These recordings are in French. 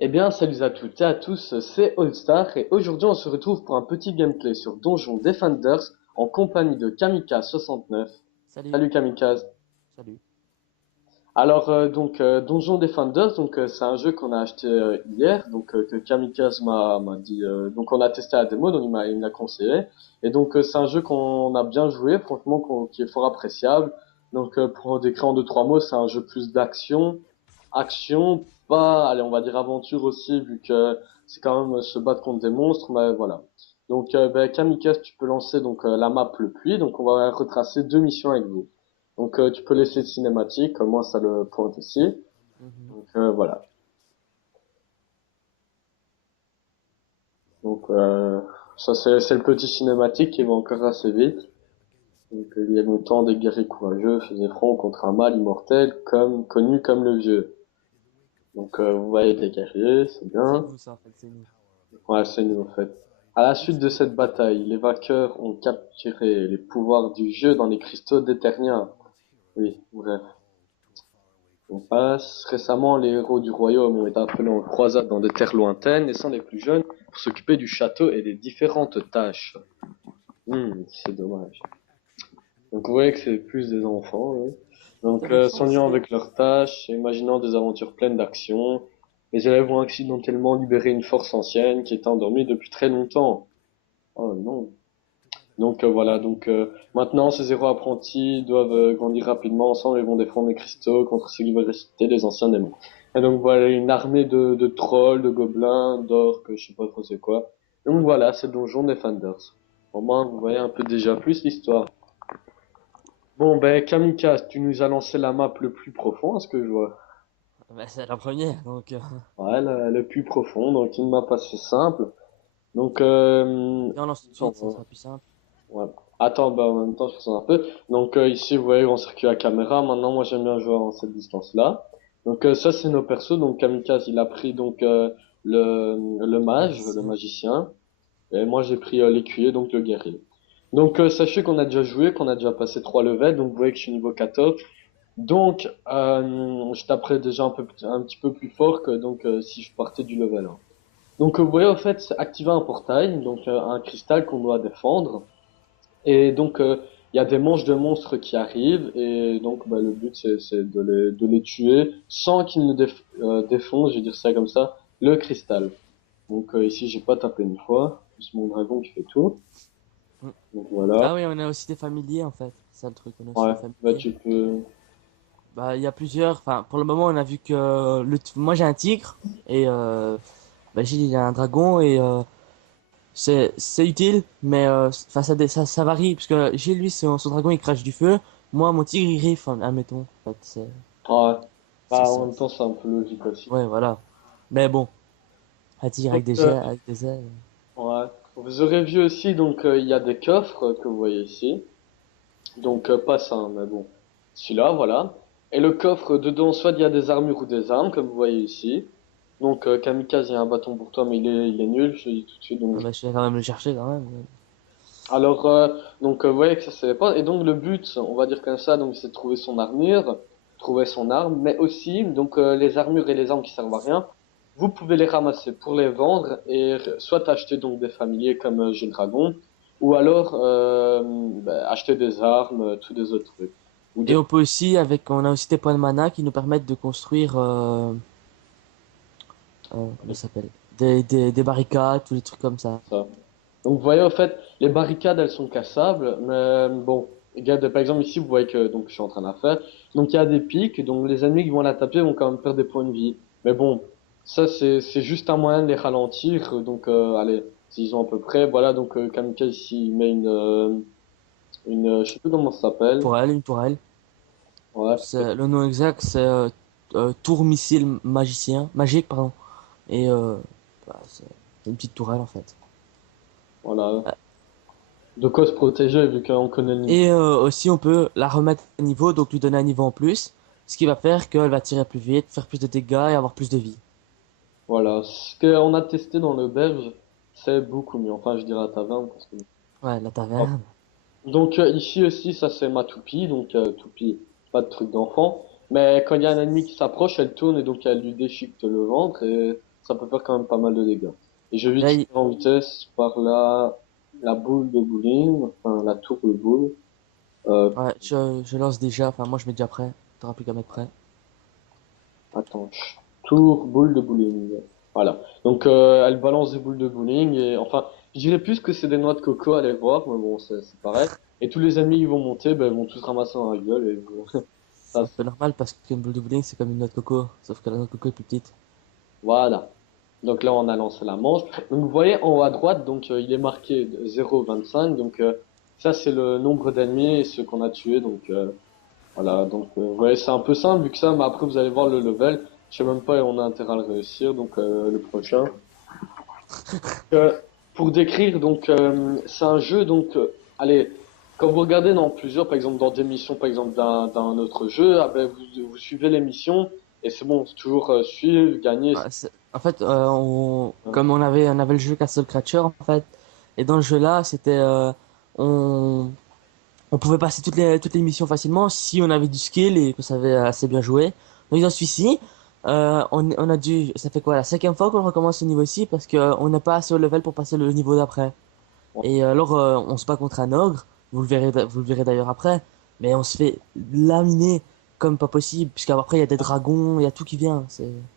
Eh bien, salut à toutes et à tous, c'est Allstar et aujourd'hui on se retrouve pour un petit gameplay sur Donjon Defenders en compagnie de Kamikaze69. Salut, Salut Kamikaze. salut. Alors Donjon Defenders, c'est un jeu qu'on a acheté hier, que Kamikaze m'a dit, donc on a testé la démo, donc il me l'a conseillé et c'est un jeu qu'on a bien joué, franchement qui est fort appréciable. Pour décrire en deux trois mots, c'est un jeu plus action, pas, allez, on va dire aventure aussi, vu que c'est quand même se battre contre des monstres, mais voilà. Kamikaze, tu peux lancer la map Le Puits, donc on va retracer deux missions avec vous. Tu peux laisser le cinématique, comme moi ça le pointe aussi. Mhm. Voilà. Donc euh, Ça c'est le petit cinématique qui va encore assez vite. Il y a longtemps, des guerriers courageux faisaient front contre un mal immortel, connu comme le vieux. Vous voyez des guerriers, c'est C'est bien. nous ça en fait, c'est nous. Ouais, c'est nous en fait. À la suite de cette bataille, les vainqueurs ont capturé les pouvoirs du jeu dans les cristaux d'Eternia. Oui, bref. On passe. Récemment, les héros du royaume ont été appelés en croisade dans des terres lointaines, laissant les plus jeunes pour s'occuper du château et des différentes tâches. C'est dommage. Donc vous voyez que c'est plus des enfants, oui. Intéressant, S'ennuyant stylé. avec leurs tâches, imaginant des aventures pleines d'action, les élèves vont accidentellement libérer une force ancienne qui était endormie depuis très longtemps. Oh non. Maintenant, ces héros apprentis doivent grandir rapidement ensemble et vont défendre les cristaux contre ceux qui veulent ressusciter les anciens démons. Et donc voilà, une armée de trolls, de gobelins, d'orques, je sais pas trop c'est quoi. Donc voilà, c'est Donjon Defenders. Au moins, vous voyez un peu déjà plus l'histoire. Bon, Kamikaze, tu nous as lancé la map le plus profond, à ce que je vois. Bah, c'est la première, donc Ouais, le plus profond, donc une map assez simple. et on lance tout de suite, ça Attends, sera plus simple. ouais. Attends, en même temps, je fais un peu. Ici, vous voyez, on circule à caméra. Maintenant, moi, j'aime bien jouer en cette distance-là. Ça, c'est nos persos. Donc, Kamikaze, il a pris le mage, le Magicien. magicien. Et moi, j'ai pris l'écuyer, donc le guerrier. Sachez qu'on a déjà joué, qu'on a déjà passé 3 levels. Donc, vous voyez que je suis niveau 14. Je taperais déjà un petit peu plus fort que si je partais du level 1. Vous voyez, en fait, c'est activer un portail, un cristal qu'on doit défendre. Et il y a des manches de monstres qui arrivent et le but c'est de les tuer sans qu'ils ne défoncent, je vais dire ça comme ça, le cristal. Ici j'ai pas tapé une fois, c'est mon dragon qui fait tout. Mm. Donc voilà. Ah oui, on a aussi des familiers en fait. C'est ça le truc, on a aussi Ouais, des familiers. tu peux. Bah, il y a plusieurs. Enfin, pour le moment, on a vu que moi j'ai un tigre et bah, Gilles il a un dragon et c'est utile, mais enfin ça varie parce que Gilles lui son dragon il crache du feu. Moi mon tigre il griffe, admettons. En fait, Ouais. c'est En ça. même temps c'est un peu logique aussi. Ouais, voilà. Mais bon. Attire Donc avec des euh, ailes, avec des ailes. ouais. Vous aurez vu aussi il y a des coffres que vous voyez ici. Pas ça, hein, mais bon. Celui-là, voilà. Et le coffre, dedans, soit il y a des armures ou des armes, comme vous voyez ici. Kamikaze, il y a un bâton pour toi, mais il est nul, je te dis tout de suite. Ah bah, je vais quand même le chercher quand même. Vous voyez que ça c'est pas. Et donc, le but, on va dire comme ça, c'est de trouver son armure, trouver son arme, mais aussi, les armures et les armes qui servent à rien, vous pouvez les ramasser pour les vendre et soit acheter des familiers comme G-Dragon, ou alors acheter des armes, tous des autres trucs. Ou Et des on peut aussi, on a aussi des points de mana qui nous permettent de construire, comment ça s'appelle? Des barricades, tous les trucs comme ça. ça. Donc vous voyez en fait, les barricades elles sont cassables, mais bon, regarde par exemple ici vous voyez que je suis en train de la faire. Donc il y a des pics, donc les ennemis qui vont la taper vont quand même perdre des points de vie. Mais bon, ça c'est juste un moyen de les ralentir. Allez, s'ils ont à peu près, voilà Kamikaze ici il met je sais plus comment ça s'appelle. Une tourelle. Ouais, Le nom exact, c'est tour missile magique, pardon. Et bah, c'est une petite tourelle en fait. voilà. De quoi se protéger vu qu'on connaît le niveau. Et aussi, on peut la remettre à niveau, donc lui donner un niveau en plus, ce qui va faire qu'elle va tirer plus vite, faire plus de dégâts et avoir plus de vie. Voilà, ce qu'on a testé dans l'auberge, c'est beaucoup mieux. Enfin, je dirais à taverne parce que Ouais, la taverne. Ici aussi, ça c'est ma toupie, toupie, pas de truc d'enfant. Mais quand il y a un ennemi qui s'approche, elle tourne et elle lui déchiquette le ventre et ça peut faire quand même pas mal de dégâts. Et je vais Là, tirer en vitesse par la boule de bowling, enfin la tour de boule. Euh, ouais, je lance déjà. Enfin, moi, je mets déjà prêt. T'auras plus qu'à mettre prêt. Attends, tour, boule de bowling. Voilà. Donc elle balance des boules de bowling et enfin, je dirais plus que c'est des noix de coco, allez voir, mais bon, c'est pareil. Et tous les ennemis qui vont monter, ben, ils vont tous ramasser dans la gueule et C'est ça, un peu normal parce qu'une boule de bowling, c'est comme une noix de coco. Sauf que la noix de coco est plus petite. voilà. Donc là, on a lancé la manche. Donc vous voyez en haut à droite, donc il est marqué 0,25. Donc ça, c'est le nombre d'ennemis et ceux qu'on a tués. Donc voilà. Donc vous voyez, c'est un peu simple vu que ça, mais après vous allez voir le level. Je sais même pas et on a intérêt à le réussir. Donc le prochain. Euh, pour décrire, donc c'est un jeu. Donc allez, quand vous regardez dans plusieurs, par exemple dans des missions, par exemple d'un autre jeu, ah ben, vous suivez les missions et c'est bon, c'est toujours suivre, gagner. Ouais, en fait, comme on avait le jeu Castle Crasher, en fait, et dans le jeu là, c'était, on, on pouvait passer toutes les missions facilement si on avait du skill et qu'on savait assez bien jouer. Donc dans celui-ci, on a dû, ça fait quoi, la cinquième fois qu'on recommence ce niveau-ci parce que on n'est pas assez au level pour passer le niveau d'après. Et alors, on se bat contre un ogre, vous le verrez d'ailleurs après, mais on se fait laminer comme pas possible, puisqu'après il y a des dragons, il y a tout qui vient.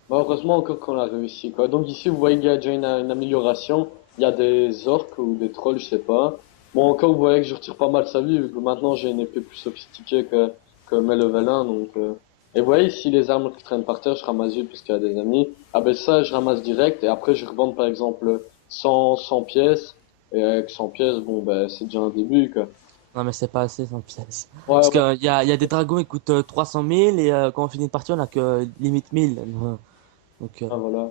Bah, heureusement encore qu'on a réussi, quoi. Donc ici, vous voyez qu'il y a déjà une amélioration. Il y a des orques ou des trolls, je sais pas. Bon, encore, vous voyez que je retire pas mal sa vie, vu que maintenant j'ai une épée plus sophistiquée que mes level 1, donc Et vous voyez ici les armes qui traînent par terre, je ramasse vite parce qu'il y a des amis. Ah ben ça, je ramasse direct, et après je revends par exemple 100 pièces. Et avec 100 pièces, bon, ben c'est déjà un début, quoi. Non, mais c'est pas assez, 100 pièces. Ouais, Parce ouais, qu'il y a des dragons qui coûtent 300 000 et quand on finit une partie, on a que limite 1000. Donc, ah, voilà.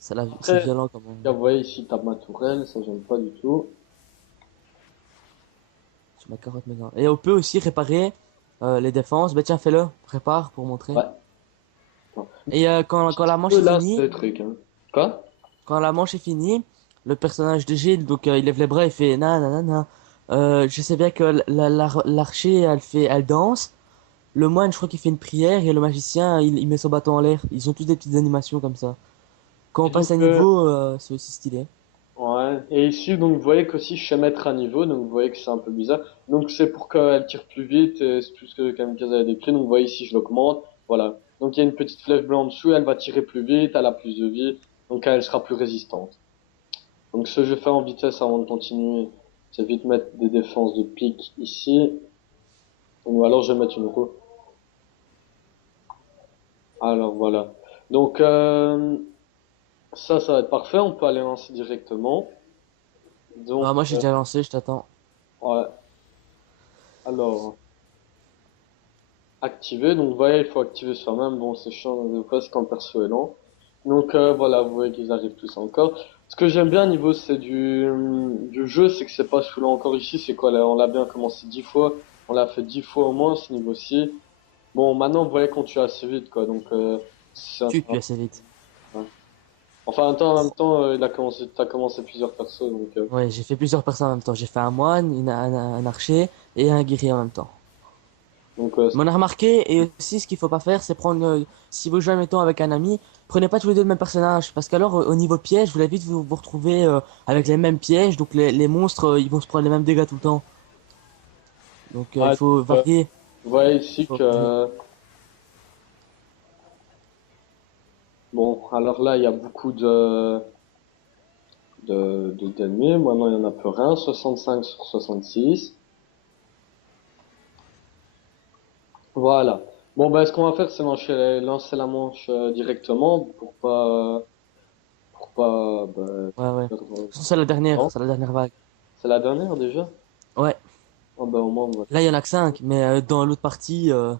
c'est Après, violent quand même. vous voyez ici, tape ma tourelle, ça j'aime pas du tout. Sur ma carotte maintenant. Et on peut aussi réparer les défenses. Bah tiens, fais-le. Répare pour montrer. Ouais. Attends. Et quand la manche est Là, c'est finie, le truc, hein. Quoi? quand la manche est finie, le personnage de Gilles, donc il lève les bras et fait nanana. Je sais bien que l'archer, elle danse. Le moine, je crois qu'il fait une prière et le magicien, il met son bâton en l'air. Ils ont tous des petites animations comme ça. Quand on Et donc, passe à niveau, c'est aussi stylé. ouais. Et ici, donc, vous voyez qu'aussi, je sais mettre un niveau, donc vous voyez que c'est un peu bizarre. Donc, c'est pour qu'elle tire plus vite, et c'est tout ce que Kamikaze avait décrit. Donc, vous voyez ici, je l'augmente. Voilà. Donc, il y a une petite flèche bleue en dessous, elle va tirer plus vite, elle a plus de vie, donc elle sera plus résistante. Donc, ce que je vais faire en vitesse avant de continuer, c'est vite mettre des défenses de pique ici. Ou alors, je vais mettre une roue. Alors, voilà. Donc, ça va être parfait, on peut aller lancer directement. Donc, Ah, moi j'ai déjà lancé, je t'attends. ouais. Alors, activer. Donc, vous voyez, il faut activer soi-même. Bon, c'est chiant des fois, c'est quand le perso est lent. Donc, voilà, vous voyez qu'ils arrivent tous encore. Ce que j'aime bien au niveau c'est du jeu, c'est que c'est pas saoulant encore ici. C'est quoi, là, on l'a bien commencé 10 fois. On l'a fait 10 fois au moins, ce niveau-ci. Bon, maintenant, vous voyez qu'on tue assez vite, quoi. Donc, Tu puis assez vite. ouais. Enfin, en même temps, t'as commencé plusieurs persos, donc, Ouais, j'ai fait plusieurs personnes en même temps. J'ai fait un moine, un archer et un guerrier en même temps. donc, Mais on a remarqué, et aussi ce qu'il faut pas faire, c'est prendre, si vous jouez mettons avec un ami, prenez pas tous les deux le même personnage, parce qu'alors au niveau piège, vous allez vite vous retrouver avec les mêmes pièges, donc les monstres ils vont se prendre les mêmes dégâts tout le temps. Donc il ouais, faut varier. vous voyez Il ici faut varier. que, bon, alors là, il y a beaucoup d'ennemis. Maintenant, il y en a plus rien. 65 sur 66. Voilà. Bon, ben, ce qu'on va faire, c'est lancer la manche directement pour pas, Ouais, ouais. perdre C'est la de dernière, temps. c'est la dernière vague. C'est la dernière déjà? Ouais. Oh, ben, au moins, on va... Là il y en a que 5, mais dans l'autre partie, à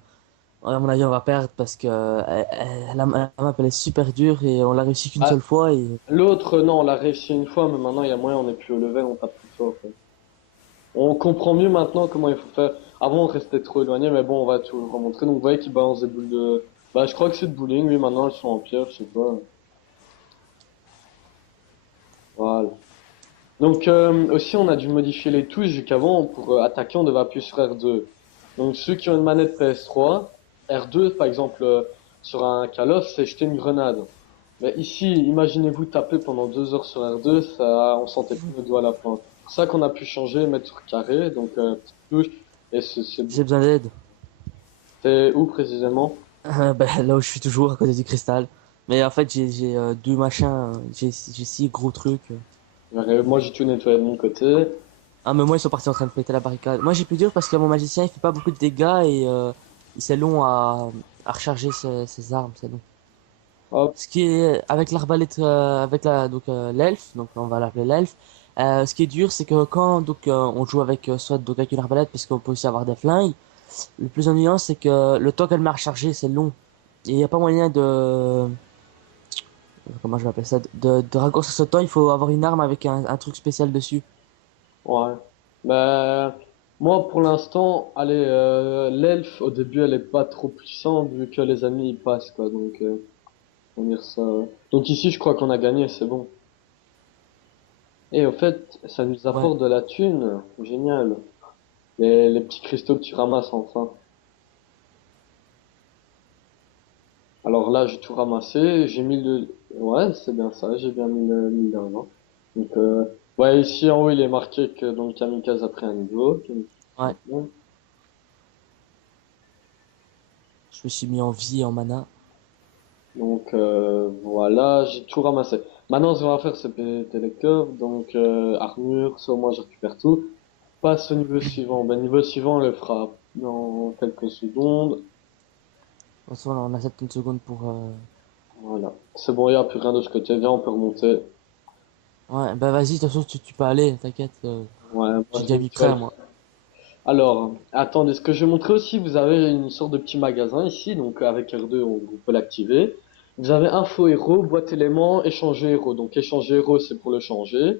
mon avis on va perdre parce que la map elle est super dure et on l'a réussi qu'une Ah, seule fois et l'autre, non, on l'a réussi une fois, mais maintenant, il y a moyen, on est plus au level, on tape plus fort, quoi. On comprend mieux maintenant comment il faut faire. Avant, on restait trop éloigné, mais bon, on va tout remontrer. Donc, vous voyez qu'ils balancent des boules de... Bah, je crois que c'est de bowling, oui, maintenant, elles sont en pierre, je sais pas. Voilà. Donc, aussi, on a dû modifier les touches, vu qu'avant, pour attaquer, on devait appuyer sur R2. Donc, ceux qui ont une manette PS3, R2, par exemple, sur un Call of, c'est jeter une grenade. Mais ici, imaginez-vous taper pendant 2 heures sur R2, ça, on sentait plus le doigt à la fin. C'est pour ça qu'on a pu changer, mettre sur carré, donc petite touche, et c'est J'ai beaucoup. besoin d'aide. C'est où précisément? Ben, là où je suis toujours, à côté du cristal. Mais en fait, j'ai deux machins, j'ai six gros trucs. Moi, j'ai tout nettoyé de mon côté. Ah, mais moi, ils sont partis en train de péter la barricade. Moi, j'ai plus dur parce que mon magicien, il fait pas beaucoup de dégâts et c'est long à recharger ses armes, c'est long. Hop, Ce qui est, avec l'arbalète, avec l'elfe, donc on va l'appeler l'elfe, ce qui est dur, c'est que quand on joue avec soit donc avec une arbalète, parce qu'on peut aussi avoir des flingues, le plus ennuyant, c'est que le temps qu'elle m'a rechargé, c'est long. Et il n'y a pas moyen comment je vais appeler ça, de raccourcir ce temps, il faut avoir une arme avec un truc spécial dessus. ouais. Ben, moi, pour l'instant, allez, l'elfe, au début, elle est pas trop puissante, vu que les ennemis, ils passent, quoi, donc, on va dire ça. Donc ici, je crois qu'on a gagné, c'est bon. Et au fait, ça nous Ouais. apporte de la thune, génial. Les petits cristaux que tu ramasses enfin. Alors là, j'ai tout ramassé, j'ai mis le... Ouais, c'est bien ça, j'ai bien mis le 1000 d'argent. Donc, ouais, ici en haut, il est marqué que donc Kamikaze a pris un niveau. Ouais. Je me suis mis en vie et en mana. Donc, voilà, j'ai tout ramassé. Maintenant, ce qu'on va faire, c'est péter les coffres, donc armure, ça au moins je récupère tout. Passe au niveau suivant. Ben, niveau suivant, on le fera dans quelques secondes. De toute façon, on a 7 secondes pour... Voilà. C'est bon, il n'y a plus rien de ce côté. Viens, on peut remonter. Ouais, bah vas-y, de toute façon, tu peux aller, t'inquiète. Ouais, moi, J'ai déjà mis tu vas le prêt, moi. Alors, attendez, ce que je vais montrer aussi, vous avez une sorte de petit magasin ici, donc avec R2, on peut l'activer. Vous avez info héros, boîte éléments, échanger héros. Donc échanger héros, c'est pour le changer.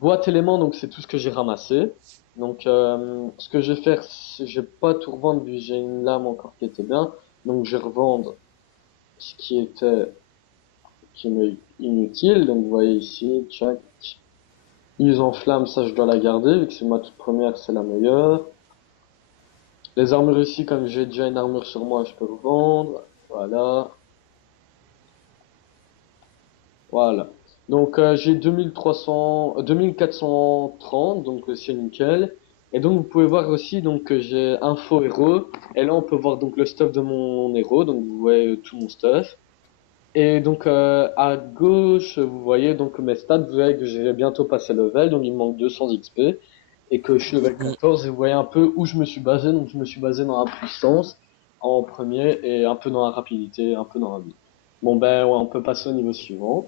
Boîte éléments, donc c'est tout ce que j'ai ramassé. Donc ce que je vais faire, c'est je vais pas tout revendre vu que j'ai une lame encore qui était bien. Donc je vais revendre ce qui m'est inutile. Donc vous voyez ici, tchac. Ils enflamment, ça je dois la garder, vu que c'est ma toute première, c'est la meilleure. Les armures ici, comme j'ai déjà une armure sur moi, je peux revendre. Voilà, voilà. Donc j'ai 2300, 2430, donc c'est nickel. Et donc vous pouvez voir aussi donc que j'ai info héros. Et là on peut voir donc le stuff de mon héros, donc vous voyez tout mon stuff. Et donc à gauche vous voyez donc mes stats, vous voyez que j'ai bientôt passé level, donc il me manque 200 XP. Et que je suis level Oui. 14 et vous voyez un peu où je me suis basé. Donc je me suis basé dans la puissance en premier et un peu dans la rapidité, un peu dans la vie. Bon ben ouais, on peut passer au niveau suivant.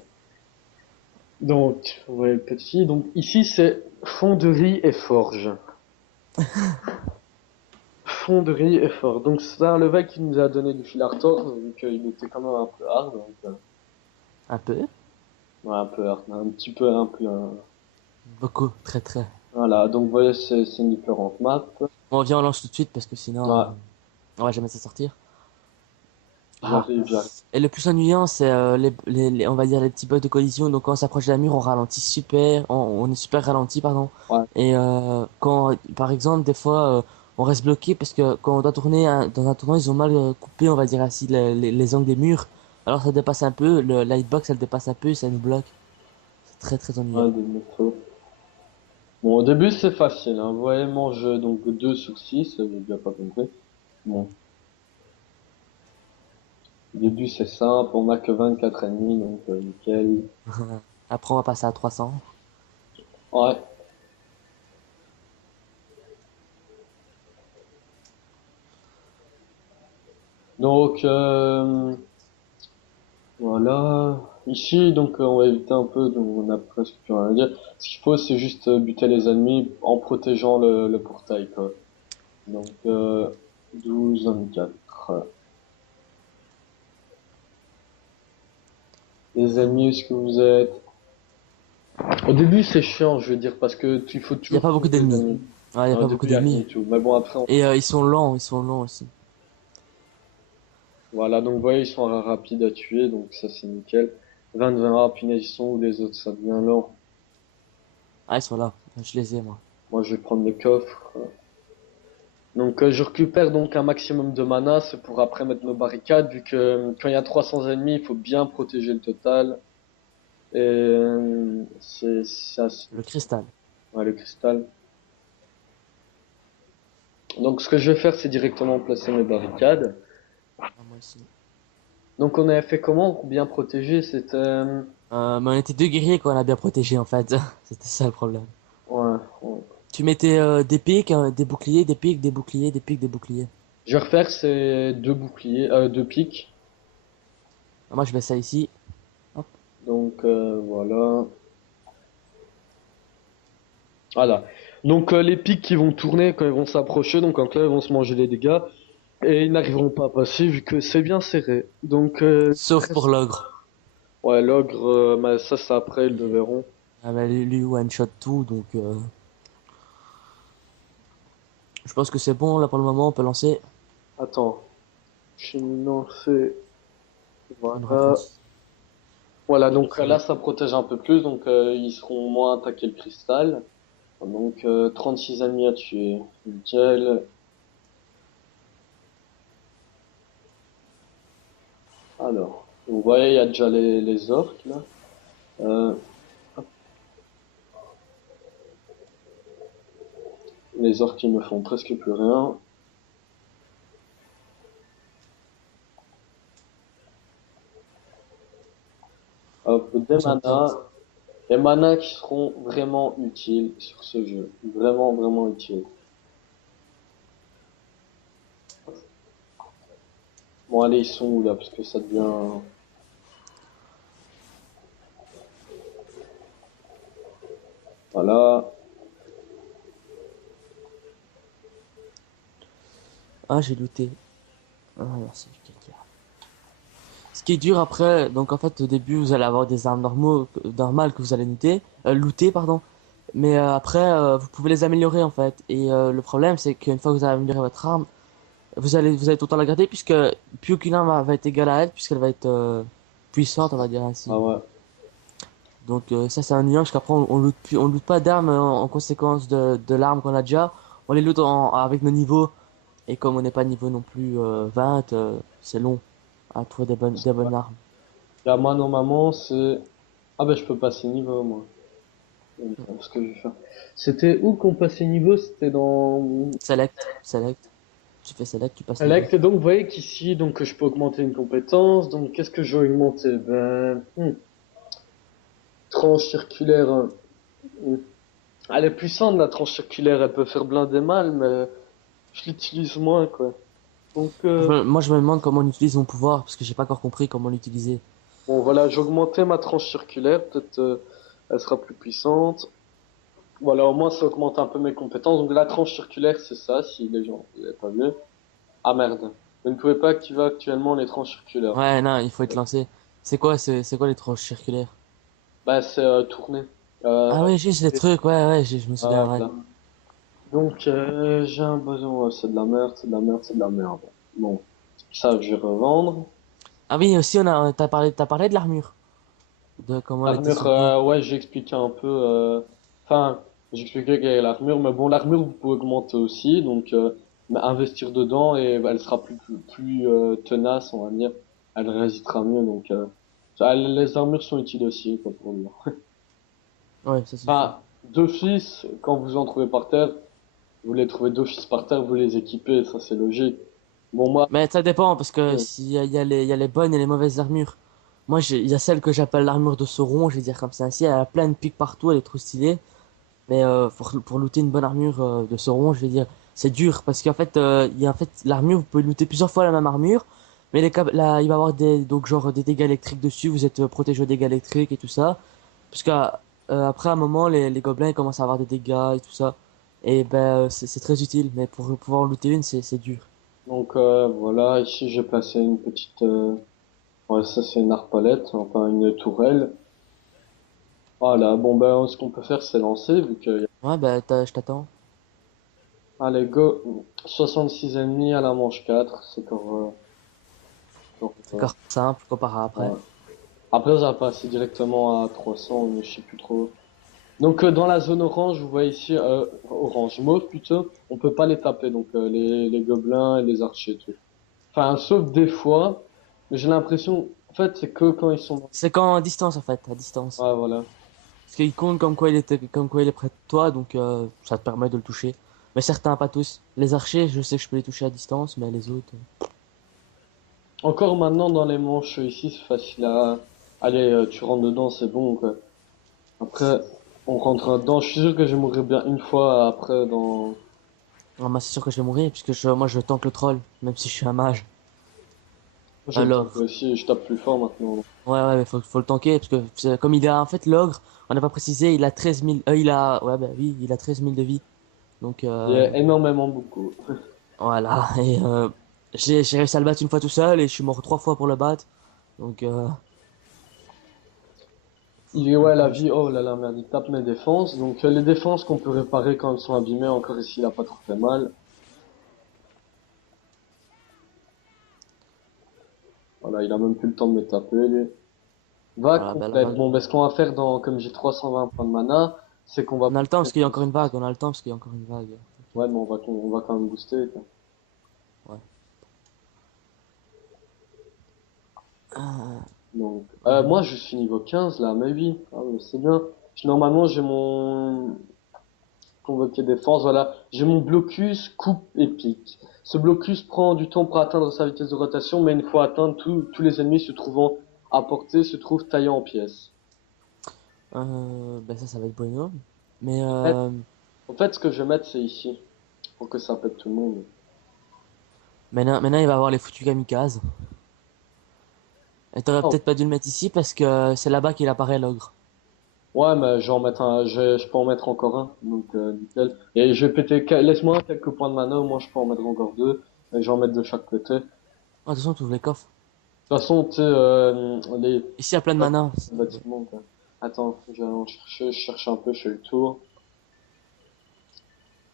Donc, vous voyez le petit. Donc ici c'est fonderie et forge. Fonderie et forge. Donc c'est un level qui nous a donné du fil à retordre vu qu'il était quand même un peu hard. Donc, Un peu. ouais, un peu hard, un petit peu un peu. Beaucoup. Très, très. Voilà, donc vous voyez c'est une différente map. Bon, viens, on lance tout de suite parce que sinon, Ouais, on va jamais s'en sortir. Ah. j'arrive, j'arrive. Et le plus ennuyant, c'est on va dire les petits bugs de collision. Donc quand on s'approche de la mur, on ralentit super, on est super ralenti, pardon. Ouais, Et quand, par exemple, des fois, on reste bloqué parce que quand on doit tourner dans un tournant, ils ont mal coupé, on va dire ainsi, les angles des murs. Alors ça dépasse un peu, la hitbox elle dépasse un peu et ça nous bloque. C'est très très ennuyant. ouais, des métaux. Bon, au début, c'est facile, hein. Vous voyez mon jeu, donc 2 sur 6, j'ai déjà pas compris. Bon, au début, c'est simple, on a que 24 ennemis, donc nickel. Après on va passer à 300. Ouais, donc voilà. Ici, donc on va éviter un peu, donc on a presque plus rien à dire. Ce qu'il faut, c'est juste buter les ennemis en protégeant le portail, quoi. Donc 12, 24. Les ennemis, où est-ce que vous êtes? Au début, c'est chiant, je veux dire, parce que il faut Il y a toujours pas beaucoup trouver les d'ennemis. ennemis. Ouais, il y a Au pas début, beaucoup il y a rien d'ennemis. du tout. Mais bon, après, Et ils sont lents aussi. voilà, donc vous voyez, ils sont rapides à tuer, donc ça c'est nickel. 20 ah punaise, ils sont où les autres, ça devient lent. Ah, ils sont là. Je les ai moi. Moi je vais prendre le coffre. Donc je récupère donc un maximum de mana, c'est pour après mettre nos barricades, vu que quand il y a 300 ennemis, il faut bien protéger le total. Et c'est ça, Le cristal. ouais, le cristal. Donc ce que je vais faire, c'est directement placer mes barricades. Ah, moi aussi. Donc on avait fait comment pour bien protéger? C'était Mais on était deux guerriers qu'on a bien protégés en fait. C'était ça le problème. ouais, ouais. Tu mettais des pics, des boucliers, des pics, des boucliers, des pics, des boucliers. Je vais refaire ces deux boucliers, deux pics. Ah, moi je mets ça ici. Hop. Donc voilà. Voilà. Donc les pics qui vont tourner quand ils vont s'approcher, donc en clair ils vont se manger les dégâts et ils n'arriveront pas à passer vu que c'est bien serré. Donc Sauf pour l'ogre. ouais l'ogre, mais ça c'est après ils le verront. Ah, bah, lui one shot tout donc je pense que c'est bon là pour le moment, on peut lancer Attends, cheminant fait une voilà. renforce. Voilà donc Ça va. là ça protège un peu plus donc ils seront moins attaqués le cristal. Donc 36 ennemis à tuer. Nickel. Alors, vous voyez il y a déjà les orques là. Euh, les orques ils me font presque plus rien. Hop, des Moi, j'attends. manas. Les manas qui seront vraiment utiles sur ce jeu. Vraiment, vraiment utiles. Bon, allez, ils sont où là? Parce que ça devient... Voilà. Ah, j'ai looté. Ah, merci, quelqu'un. Ce qui est dur après, donc en fait au début vous allez avoir des armes normales que vous allez looter pardon. Mais après vous pouvez les améliorer en fait. Et le problème c'est qu'une fois que vous avez amélioré votre arme, vous allez tout le temps la garder puisque plus aucune arme va être égale à elle puisqu'elle va être puissante on va dire ainsi. Ah ouais. Donc ça c'est un nuance qu'après on loot pas d'armes en conséquence de l'arme qu'on a déjà. On les loot avec nos niveaux. Et comme on n'est pas niveau non plus 20, c'est long à trouver des bonnes armes. Là, moi, normalement, c'est... Ah ben, je peux passer niveau, moi. Donc, ce que je vais faire. C'était où qu'on passait niveau? C'était dans... Select. Tu fais select, tu passes niveau. Select. Et donc, vous voyez qu'ici, donc, je peux augmenter une compétence. Donc, qu'est-ce que je vais augmenter? Ben... tranche circulaire. Hmm. Elle est puissante, la tranche circulaire. Elle peut faire blinder mal, mais je l'utilise moins, quoi. Donc, Moi, je me demande comment on utilise mon pouvoir, parce que j'ai pas encore compris comment l'utiliser. bon, voilà, j'ai augmenté ma tranche circulaire. Peut-être elle sera plus puissante. Voilà, au moins ça augmente un peu mes compétences. Donc la tranche circulaire, c'est ça, si les gens n'avaient pas vu. Ah merde. Vous ne pouvez pas activer actuellement les tranches circulaires. Ouais, non, il faut être lancé. C'est quoi les tranches circulaires? Bah c'est tourner. Ah ouais, juste les Et- trucs, ouais, ouais, je me souviens, ouais. voilà. Donc j'ai un besoin, ouais, c'est de la merde, c'est de la merde, c'est de la merde. Bon, ça je vais revendre. Ah oui, aussi, t'as parlé de l'armure. De comment elle était L'armure, sur vous. ouais, j'ai expliqué un peu. Enfin, j'ai expliqué qu'il y avait l'armure, mais bon, l'armure vous pouvez augmenter aussi, donc mais investir dedans et elle sera plus tenace, on va dire. Elle résistera mieux, donc les armures sont utiles aussi, quoi, pour dire. Ouais, ça suffit. Enfin, d'office, quand vous en trouvez par terre, vous les trouvez d'office par terre, vous les équipez, ça c'est logique. Bon, moi, Mais ça dépend, parce que euh, il y a les bonnes et les mauvaises armures. Moi, il y a celle que j'appelle l'armure de Sauron, je vais dire comme ça ainsi. Elle a plein de pics partout, elle est trop stylée. Mais pour looter une bonne armure de Sauron, je vais dire, c'est dur parce qu'en fait, en fait l'armure, vous pouvez looter plusieurs fois la même armure, mais là, il va y avoir donc genre des dégâts électriques dessus. Vous êtes protégé aux dégâts électriques et tout ça, parce qu'après un moment, les gobelins ils commencent à avoir des dégâts et tout ça. Et ben c'est très utile, mais pour pouvoir en looter une, c'est dur. donc voilà, ici j'ai placé une petite, ouais, ça c'est une arbalète, enfin une tourelle. Voilà, bon ben ce qu'on peut faire c'est lancer vu que Ouais, je t'attends. allez go 66 ennemis à la manche 4, c'est C'est encore simple comparé à après. ouais. Après ça va passer directement à 300 mais je sais plus trop. Donc dans la zone orange, vous voyez ici, orange mauve plutôt, on peut pas les taper, donc les gobelins et les archers et tout. Enfin, sauf des fois, mais j'ai l'impression, en fait, c'est que quand ils sont... C'est quand à distance en fait, à distance. Ouais, voilà. Parce qu'il compte comme quoi comme quoi il est près de toi, donc ça te permet de le toucher. Mais certains, pas tous. Les archers, je sais que je peux les toucher à distance, mais les autres. Encore maintenant, dans les manches, ici, c'est facile à... Allez, tu rentres dedans, c'est bon, quoi. Après, on rentre dedans, je suis sûr que je mourrai bien une fois après dans... Ah, moi, c'est sûr que je vais mourir, puisque moi je tank le troll, même si je suis un mage. Je le tente Alors, aussi, je tape plus fort maintenant. ouais, mais faut le tanker, parce que comme il a, en fait, l'ogre, on n'a pas précisé, il a 13 000, il a, ouais, bah oui, il a 13 000 de vie. Donc, Il y a énormément beaucoup. voilà, et j'ai réussi à le battre une fois tout seul, et je suis mort 3 fois pour le battre. Donc, Ouais, la comme vie, oh là là, merde, il tape mes défenses. Donc les défenses qu'on peut réparer quand elles sont abîmées, encore ici, il a pas trop fait mal. Voilà, il a même plus le temps de me taper, lui. Va voilà, bah, la complète. vague. Bon, ben, ce qu'on va faire comme j'ai 320 points de mana, c'est qu'on va... On a le temps, parce qu'il y a encore une vague, on a le temps, parce qu'il y a encore une vague. Ouais, mais on va quand même booster, quoi. Ouais. Ah, Donc, moi, ouais. je suis niveau 15, là, mais oui. Ah, mais c'est bien. Normalement, j'ai mon convoqué défense, voilà. J'ai mon blocus coupe épique. Ce blocus prend du temps pour atteindre sa vitesse de rotation, mais une fois atteint, tous les ennemis se trouvant à portée se trouvent taillés en pièces. Ben ça va être bueno. Mais En fait, en fait, ce que je vais mettre, c'est ici, pour que ça pète tout le monde. maintenant, il va avoir les foutus kamikazes. Et t'aurais Oh. peut-être pas dû le mettre ici parce que c'est là-bas qu'il apparaît l'ogre. Ouais, mais je vais en mettre je peux en mettre encore un, donc nickel. Et je vais péter, laisse-moi quelques points de mana, au moins je peux en mettre encore deux, et je vais en mettre de chaque côté. De toute Oh, attention, tu ouvres les coffres. façon, tu sais, les Ici, il y a plein de mana. bâtiments, quoi. Attends, je vais en chercher, je cherche un peu, je fais le tour.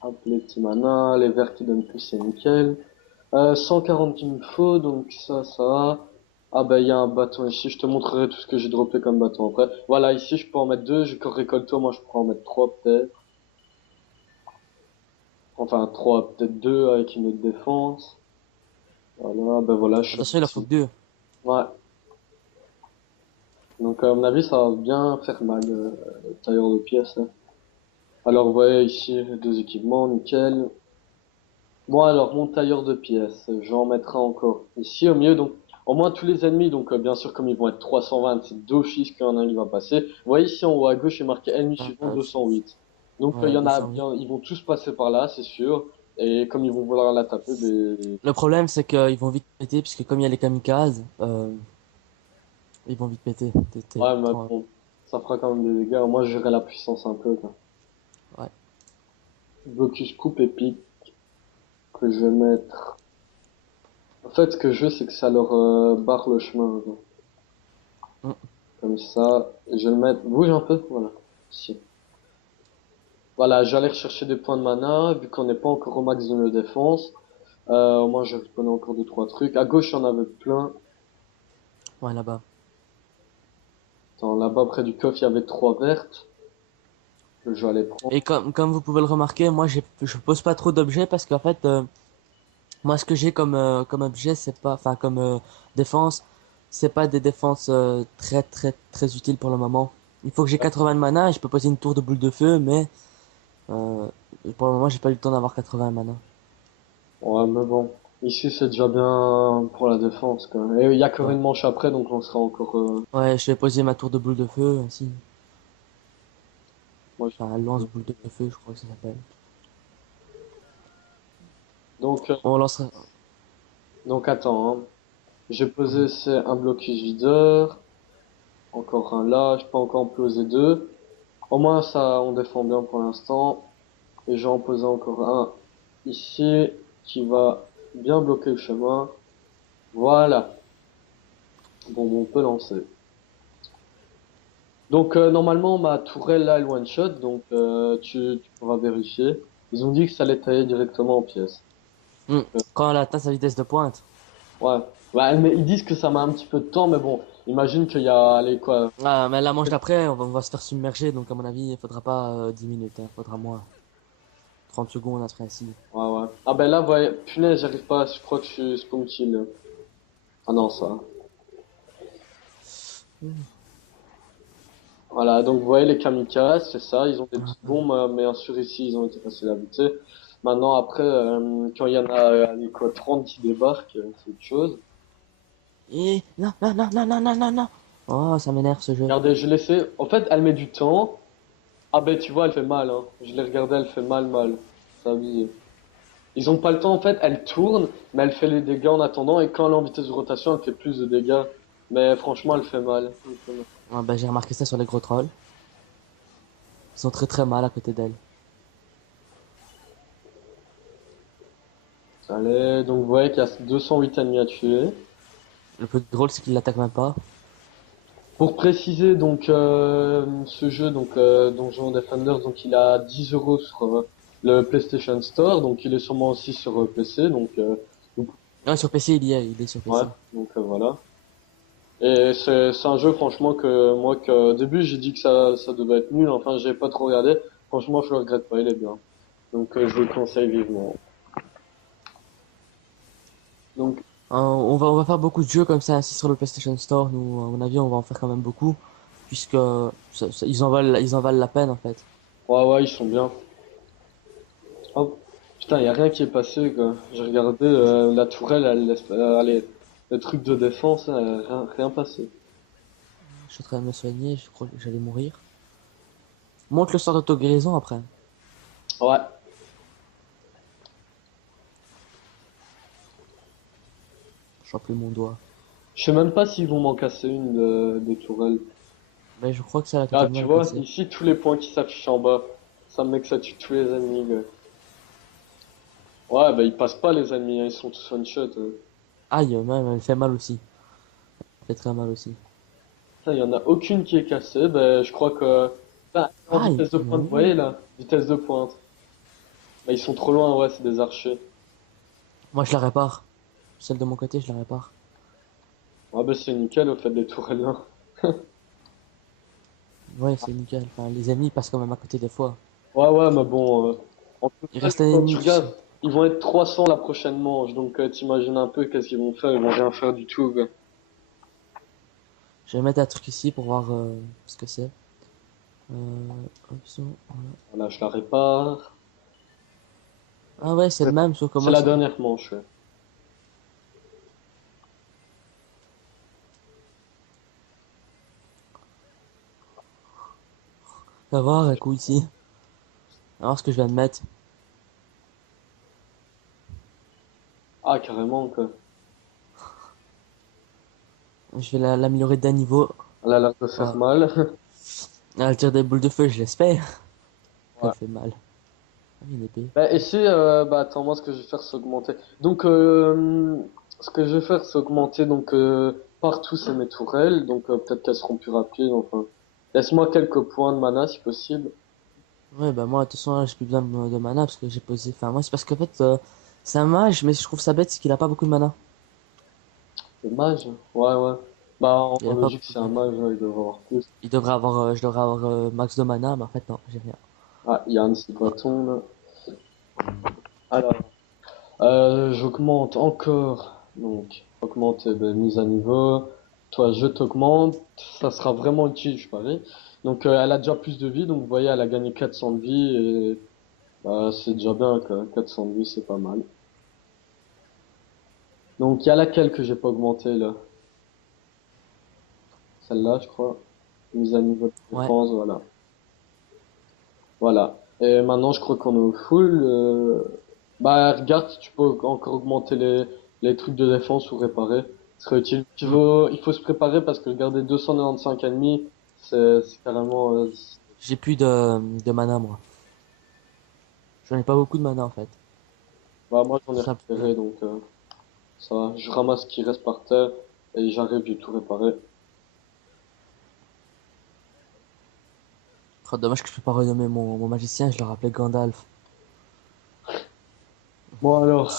Hop, les petits manas, les verts qui donnent plus, c'est nickel. 140 qu'il me faut, donc ça va. Ah bah il y a un bâton ici, je te montrerai tout ce que j'ai droppé comme bâton après. Voilà, ici je peux en mettre deux, j'ai encore récolté, moi je peux en mettre trois peut-être. Enfin trois, peut-être deux avec une autre défense. Voilà, ben voilà, je suis Attention, il en faut ici. que deux. Ouais, donc à mon avis ça va bien faire mal, le tailleur de pièces, là. Alors vous voyez ici, deux équipements, nickel. Bon alors, mon tailleur de pièces, j'en mettrai encore ici au milieu, donc au moins tous les ennemis, donc bien sûr comme ils vont être 320, c'est d'office qu'il y en a un qui va passer. Vous voyez ici en haut à gauche, il est marqué ennemi suivant Euh, 208. Donc il ouais, y en a, 208. ils vont tous passer par là, c'est sûr. Et comme ils vont vouloir la taper, ben, Le problème, c'est qu'ils vont vite péter, puisque comme il y a les kamikazes, ils vont vite péter. ouais, mais bon, ça fera quand même des dégâts. Moi, j'aurai la puissance un peu, quoi. Ouais. Blocus coupe épique que je vais mettre. En fait, ce que je veux, c'est que ça leur barre le chemin, quoi. Mm. Comme ça. Et je vais le mettre. Bouge un peu, voilà. Ici. Voilà, j'allais rechercher des points de mana, vu qu'on n'est pas encore au max de nos défenses. Moi, je reprenais encore deux, trois trucs. À gauche, il y en avait plein. Ouais, là-bas. Attends, là-bas, près du coffre, il y avait trois vertes que je vais aller prendre. Et comme vous pouvez le remarquer, moi, je pose pas trop d'objets parce qu'en fait, moi, ce que j'ai comme objet, c'est pas, enfin, comme défense, c'est pas des défenses très utiles pour le moment. Il faut que j'ai 80 de mana et je peux poser une tour de boule de feu, mais euh, pour le moment, j'ai pas eu le temps d'avoir 80 mana. Ouais, mais bon. Ici, c'est déjà bien pour la défense, quand même. Et il y a encore Ouais. une manche après, donc on sera encore, Ouais, je vais poser ma tour de boule de feu, ainsi. moi, Enfin, lance boule de feu, je crois que ça s'appelle. donc, On lancera. attends, hein. J'ai Mhm. posé, c'est un blocus videur. Encore un là, je peux encore en poser deux. Au moins, ça, on défend bien pour l'instant. Et j'en pose encore un ici qui va bien bloquer le chemin. Voilà. Bon, on peut lancer. Donc normalement ma tourelle là elle one shot, donc tu pourras vérifier. Ils ont dit que ça allait tailler directement en pièces. Mm. Quand elle atteint sa vitesse de pointe. Ouais. Ouais, mais ils disent que ça met un petit peu de temps, mais bon, Imagine qu'il y a, allez, quoi. Ah, mais la manche d'après, on va se faire submerger, donc à mon avis, il faudra pas 10 minutes, il faudra moins. 30 secondes, un truc ainsi. Ouais, ouais. Ah ben là, ouais, punaise, j'arrive pas, je crois que je suis spunky, là. Ah non, ça. Voilà, donc vous voyez les kamikazes, c'est ça, ils ont des petites bombes, mais bien sûr ici, ils ont été faciles à buter. Maintenant, après, quand il y en a, allez, quoi, 30 qui débarquent, c'est autre chose. Et non, non, non, non, non, non, non, non. Oh, ça m'énerve ce jeu. Regardez, je l'ai fait. En fait, elle met du temps. Ah ben, tu vois, elle fait mal, hein. Je l'ai regardé, elle fait mal, mal. C'est abusé. Ils ont pas le temps, en fait, elle tourne, mais elle fait les dégâts en attendant, et quand elle est en vitesse de rotation, elle fait plus de dégâts. Mais franchement, elle fait mal. Elle fait mal. Ah, bah, j'ai remarqué ça sur les gros trolls. Ils sont très très mal à côté d'elle. Allez, donc vous voyez qu'il y a 208 ennemis à tuer. Le plus drôle, c'est qu'ils l'attaquent même pas. Pour préciser, donc, ce jeu, donc, Donjon Defenders, donc, il a 10 euros sur le PlayStation Store, donc, il est sûrement aussi sur PC, donc, Ouais, sur PC, il est sur ouais, PC. donc, voilà. Et c'est un jeu, franchement, que moi, que, au début, j'ai dit que ça devait être nul, enfin, j'ai pas trop regardé. Franchement, je le regrette pas, il est bien. Donc, je le conseille vivement. Donc, On va faire beaucoup de jeux comme ça ainsi sur le PlayStation Store. Nous, à mon avis, on va en faire quand même beaucoup. Puisque ils en valent la peine en fait. ouais, ouais, ils sont bien. Oh, putain, y a rien qui est passé, quoi. J'ai regardé, la tourelle, elle laisse, allez, le truc de défense, rien passé. Je suis en train de me soigner, je crois que j'allais mourir. Monte le sort d'auto-guérison après. Ouais. Je vois plus mon doigt. Je sais même pas s'ils vont m'en casser une de tourelle. Mais je crois que ça l'a Ah, totalement tu vois, effacé. ici, tous les points qui s'affichent en bas. Ça me met que ça tue tous les ennemis, gars. Ouais, bah, ils passent pas, les ennemis, hein, ils sont tous one-shot. Aïe, même, elle fait mal aussi. Elle fait très mal aussi. Putain, y en a aucune qui est cassée, bah, je crois que, putain, en Aïe, vitesse de pointe, vous voyez, là? Vitesse de pointe. Bah, ils sont trop loin, ouais, c'est des archers. moi je la répare. Celle de mon côté, je la répare. Ouais, bah, c'est nickel, au fait, des tourelles, là. Ouais, c'est nickel. Enfin, les ennemis passent quand même à côté des fois. Ouais, ouais, mais bon, en Il total, reste un quand tu ennemi, tu sais. regardes, ils vont être 300 la prochaine manche, donc t'imagines un peu qu'est-ce qu'ils vont faire, ils vont rien faire du tout, quoi. Je vais mettre un truc ici pour voir ce que c'est. Option, voilà. Voilà, je la répare. Ah ouais, c'est le même, sauf que C'est moi, la dernière manche, ouais. on va voir un coup ici. On va voir ce que je viens de mettre. Ah, carrément, quoi. Je vais l'améliorer d'un niveau. Elle a l'air de faire Voilà. mal. Elle tire des boules de feu, je l'espère. Elle Ouais. fait mal. Ah, une épée. Bah, essaie, bah, attends, moi, ce que je vais faire, c'est augmenter. Donc, ce que je vais faire, c'est augmenter, donc, partout, c'est mes tourelles, donc, peut-être qu'elles seront plus rapides, enfin. Laisse-moi quelques points de mana, si possible. Ouais, bah moi, de toute façon, là, j'ai plus besoin de mana parce que j'ai posé. Enfin, moi, c'est parce qu'en fait, c'est un mage, mais je trouve ça bête, c'est qu'il a pas beaucoup de mana. Le mage? Ouais, ouais. Bah, en Il a pas logique, beaucoup c'est de un mana. mage, ouais, il devrait avoir plus. Je devrais avoir max de mana, mais en fait, non, j'ai rien. Ah, Yann, c'est pas ton, là. Alors, j'augmente encore. Donc, augmenter, ben, mise à niveau. Toi, je t'augmente. Ça sera vraiment utile, je parie. Donc, elle a déjà plus de vie. Donc, vous voyez, elle a gagné 400 de vie. Et bah, c'est déjà bien, quoi. 400 de vie, c'est pas mal. Donc, il y a laquelle que j'ai pas augmenté, là? Celle-là, je crois. Mise à niveau de Ouais. défense, voilà. Voilà. Et maintenant, je crois qu'on est au full. Bah, regarde, si tu peux encore augmenter les trucs de défense ou réparer. Ce serait utile. Hmm. Il faut se préparer parce que regarder 295 ennemis, c'est carrément, J'ai plus de mana, moi. J'en ai pas beaucoup de mana, en fait. bah, moi, j'en ai C'est ça le problème. récupéré, donc, ça va. Je ramasse ce qui reste par terre et j'arrive de tout réparer. Oh, dommage que je peux pas renommer mon magicien, je le rappelais Gandalf. Bon, alors,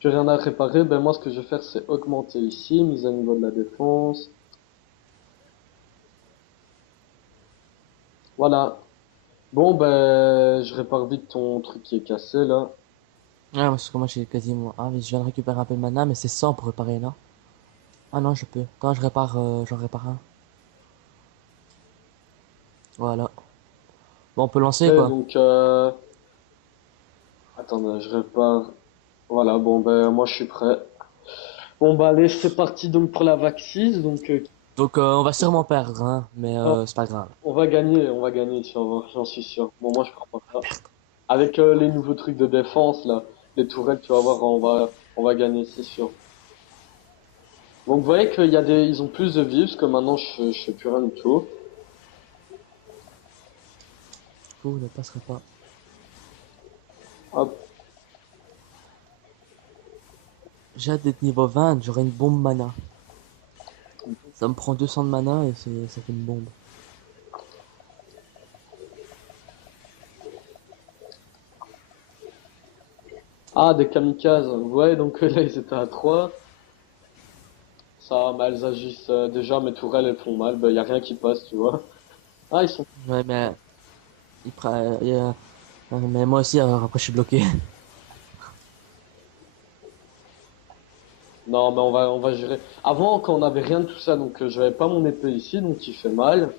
plus rien à réparer. Ben, moi, ce que je vais faire, c'est augmenter ici, mise à niveau de la défense. Voilà. Bon, ben, je répare vite ton truc qui est cassé, là. Ah, parce que moi j'ai quasiment. Ah, mais je viens de récupérer un peu de mana, mais c'est 100 pour réparer là. Ah non, je peux. Quand je répare, j'en répare un. Voilà. Bon, on peut lancer Ok, quoi. donc, attends, je répare. Voilà, bon, ben, moi, je suis prêt. Bon, bah, allez, c'est parti, donc, pour la vaccise. Donc, Donc on va sûrement perdre, hein, mais non, c'est pas grave. on va gagner, j'en suis sûr. Bon, moi, je crois pas. Avec les nouveaux trucs de défense, là, les tourelles, tu vas voir, on va gagner, c'est sûr. Donc, vous voyez ils ont plus de vie, parce que maintenant, je fais plus rien du tout. Ouh, ne passerait pas. Hop. J'ai hâte d'être niveau 20, j'aurai une bombe mana. Ça me prend 200 de mana et ça fait une bombe. Ah, des kamikazes. Ouais, donc là, ils étaient à 3. Ça, bah, elles agissent déjà, mes tourelles, elles font mal. Bah, y a rien qui passe, tu vois. Ah, ils sont... Ouais, mais mais moi aussi, après je suis bloqué. Non, mais on va gérer. Avant, quand on avait rien de tout ça, donc j'avais pas mon épée ici, donc il fait mal.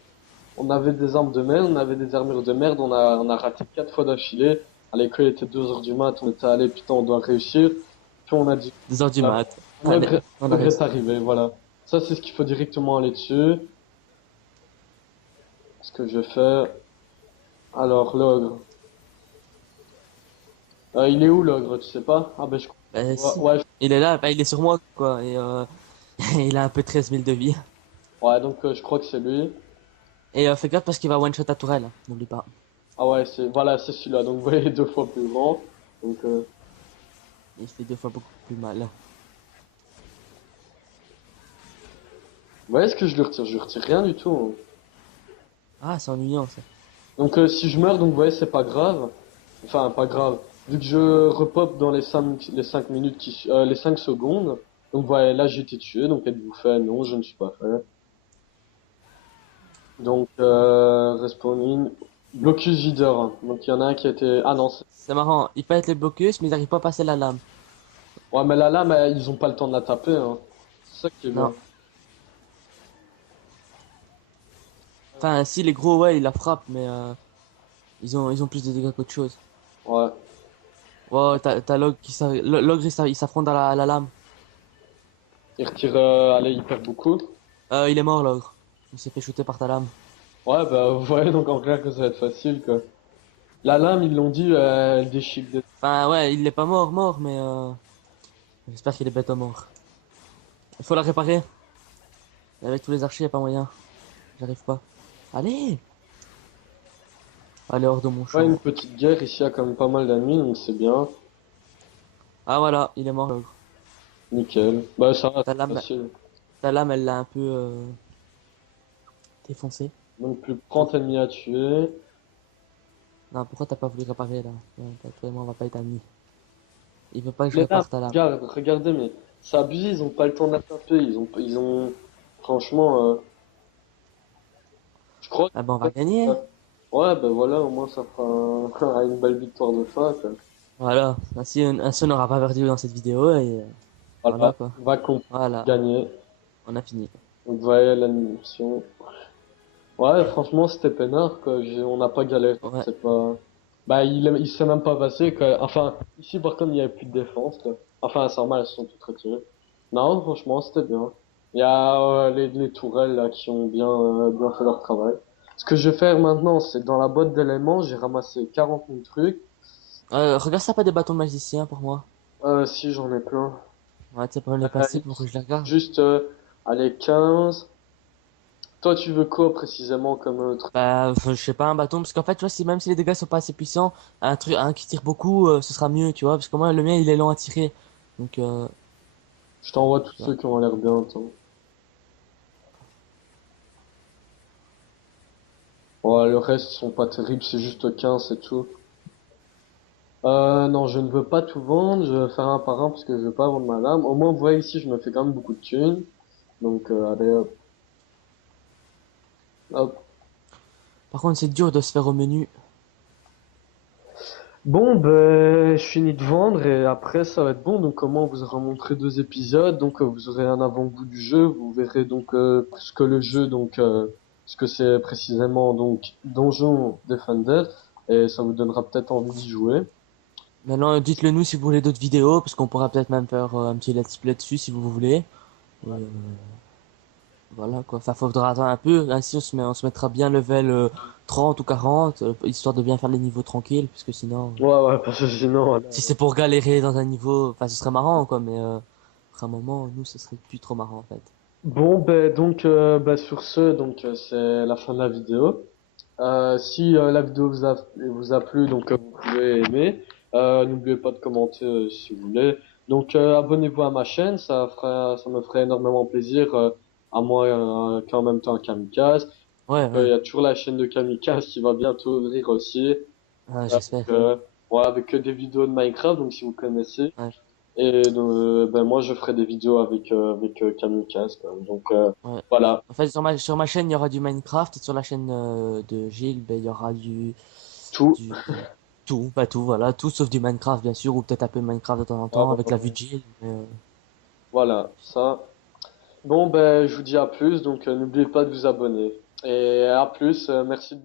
On avait des armes de merde, on avait des armures de merde, on a raté 4 fois d'affilée. À l'école, il était 2 heures du mat, on était allé, putain, on doit réussir. Puis on a dit, 2 heures du voilà, mat. Allez, on a progrès est réussi. arrivé, voilà. Ça, c'est ce qu'il faut directement aller dessus. Ce que je fais. Alors, l'ogre. Il est où l'ogre, tu sais pas? Ah ben je Bah ouais, si. ouais, Il est là, bah, il est sur moi, quoi. Et il a un peu 13 000 de vie. ouais, donc je crois que c'est lui. Et fais gaffe parce qu'il va one-shot ta tourelle, hein, n'oublie pas. Ah ouais, c'est voilà, c'est celui-là. Donc vous voyez, 2 fois plus grand. Donc Il fait 2 fois beaucoup plus mal. vous voyez ce que je lui retire? Je lui retire rien du tout, hein. Ah, c'est ennuyant ça. Donc si je meurs, donc vous voyez, c'est pas grave. Enfin, pas grave. Vu que je repop dans les 5 minutes les 5 secondes. Donc voilà, là j'ai été tué. Donc êtes-vous fait? Non, je ne suis pas fait. Donc respawning. Blocus leader. Donc il y en a un qui a été. Ah non. C'est marrant, il peut être les blocus, mais ils arrivent pas à passer la lame. Ouais, mais la lame, ils ont pas le temps de la taper, hein. C'est ça qui est Non. bien. Enfin, si, les gros, ouais, ils la frappent, mais ils ont plus de dégâts qu'autre chose. Ouais. Ouais, t'as Log Logre, il s'affronte dans la lame. Il retire, allez, il perd beaucoup. Il est mort, Logre. Il s'est fait shooter par ta lame. Ouais, bah, ouais, donc en clair que ça va être facile, quoi. La lame, ils l'ont dit, elle déchique des... Enfin, ouais, il est pas mort, mais j'espère qu'il est bête à mort. Il faut la réparer. Avec tous les archers, y a pas moyen. J'arrive pas. Allez! Allez, hors de mon Ouais, une champ. petite guerre, ici, il y a quand même pas mal d'ennemis, donc c'est bien. Ah, voilà, il est mort, Logre. Nickel. Bah, ça va, Ta c'est lame, facile. ta lame, elle l'a un peu défoncé. Donc, plus de Faut- 30 ennemis à tuer. Non, pourquoi t'as pas voulu réparer là? Toi et moi, on va pas être amis. Il veut pas que je Les lames, répare ta lame. regardez, mais c'est abusé, ils ont pas le temps de la taper. Franchement, je crois Ah ben, on que, va gagner. ouais, ben voilà, au moins, ça fera une belle victoire de fin, quoi. Voilà, ainsi on n'aura pas perdu dans cette vidéo et voilà Voilà, quoi. va qu'on Voilà, gagner. on a fini. Donc, voilà l'animation. Ouais, franchement, c'était peinard, quoi. On n'a pas galéré. Ouais. C'est pas. Bah, il s'est même pas passé, quoi. Enfin, ici, par contre, il y avait plus de défense, quoi. Enfin, c'est normal, elles se sont toutes retirées. Non, franchement, c'était bien. Il y a les tourelles, là, qui ont bien fait leur travail. Ce que je vais faire maintenant, c'est dans la boîte d'éléments, j'ai ramassé 40 000 trucs. Regarde ça pas des bâtons de magicien pour moi. Si, j'en ai plein. Ouais, tu sais pas me les passer Il pour que je les regarde. juste, allez, 15. Toi, tu veux quoi, précisément, comme truc? Bah, je sais pas, un bâton, parce qu'en fait, tu vois, si même si les dégâts sont pas assez puissants, un qui tire beaucoup, ce sera mieux, tu vois, parce que moi, le mien, il est lent à tirer. Donc, Je t'envoie tous tu vois. ceux qui ont l'air bien, attends. Ouais, le reste sont pas terribles, c'est juste 15 et tout. Non, je ne veux pas tout vendre, je vais faire un par un parce que je veux pas vendre ma lame. Au moins, vous voyez ici, je me fais quand même beaucoup de thunes. Donc, allez, hop, hop. Par contre, c'est dur de se faire au menu. Bon, ben, je finis de vendre et après ça va être bon. Donc, comment on vous aura montré 2 épisodes. Donc, vous aurez un avant-goût du jeu. Vous verrez donc ce que le jeu, donc ce que c'est précisément donc Donjon Defender et ça vous donnera peut-être envie d'y jouer. Maintenant, dites-le nous si vous voulez d'autres vidéos, parce qu'on pourra peut-être même faire un petit let's play dessus si vous voulez. Et voilà quoi. Enfin, faudra attendre un peu. Ainsi, on se mettra bien level 30 ou 40, histoire de bien faire les niveaux tranquilles, parce que sinon, Ouais, ouais, parce que sinon, si c'est pour galérer dans un niveau, enfin, ce serait marrant quoi, mais après un moment, nous, ce serait plus trop marrant en fait. bon, ben donc sur ce, donc c'est la fin de la vidéo. Si la vidéo vous a plu, donc vous pouvez aimer. N'oubliez pas de commenter si vous voulez. Donc abonnez-vous à ma chaîne, ça me ferait énormément plaisir à moi qu'en même temps à Kamikaze. Ouais, Il ouais, y a toujours la chaîne de Kamikaze qui va bientôt ouvrir aussi, ouais, avec, j'espère. ouais, avec des vidéos de Minecraft, donc si vous connaissez. Ouais, Et ben moi je ferai des vidéos avec Kamikaze quand même. Donc ouais. voilà, En fait, sur ma chaîne, il y aura du Minecraft, et sur la chaîne de Gilles, ben, il y aura tout. du tout, pas tout, voilà, tout sauf du Minecraft bien sûr, ou peut-être un peu de Minecraft de temps en temps avec la vue de Gilles. Mais, Voilà, ça. Bon ben je vous dis à plus, donc n'oubliez pas de vous abonner. Et à plus, merci de